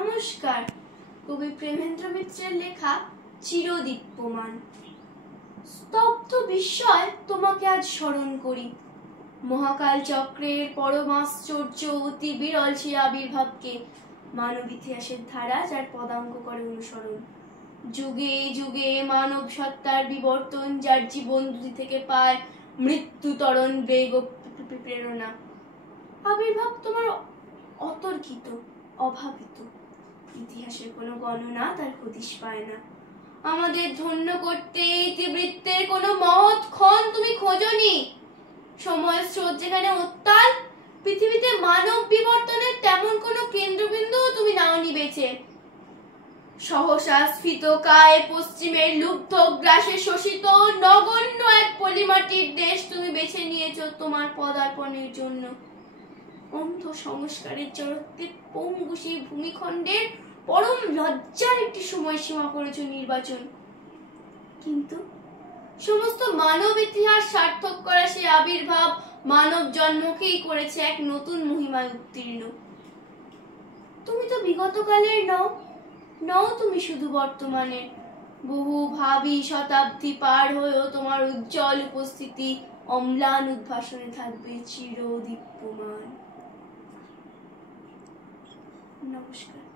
নমস্কার। কবি প্রেমেন্দ্র মিত্রের লেখা চিরদীপ্যমান। স্তব্ধ বিস্ময় তোমাকে আজ স্মরণ করি। মহাকাল চক্রের পরমাশ্চর্য অতি বিরল সে আবির্ভাবকে মানব ইতিহাসের ধারা যার পদাঙ্ক করে অনুসরণ। যুগে যুগে মানব সত্তার বিবর্তন যার জীবন দুটি থেকে পায় মৃত্যু তরণ বেগ প্রেরণা। আবির্ভাব তোমার অতর্কিত, অভাবিত, ইতিহাসের কোনো গণনা তার হদিশ পায় না। আমাদের ধন্য করতে ইতিবৃত্তের কোনো মহৎ ক্ষণ তুমি খোঁজনি। সময়ের স্রোত যেখানে উত্তাল, পৃথিবীতে মানব বিবর্তনের তেমন কোনো কেন্দ্রবিন্দু তুমি নাওনি বেছে। সহসা স্ফীত কায় পশ্চিমের লুব্ধ গ্রাসে শোষিত নগণ্য এক পলিমাটির দেশ তুমি বেছে নিয়েছো তোমার পদার্পণের জন্য। অন্ধ সংস্কারের জড়ত্বে পঙ্গু সেই ভূমিখণ্ডের পরম লজ্জার একটি সময়সীমা করেছো নির্বাচন। কিন্তু সমস্ত মানব ইতিহাস সার্থক করা সেই আবির্ভাব মানব জন্মকেই করেছে এক নতুন মহিমায় উত্তীর্ণ। তুমি তো বিগতকালের নও তুমি শুধু বর্তমানের। বহু ভাবি শতাব্দী পার হয়েও তোমার উজ্জ্বল উপস্থিতি অম্লান উদ্ভাসনে থাকবে চিরদীপ্যমান। নমস্কার।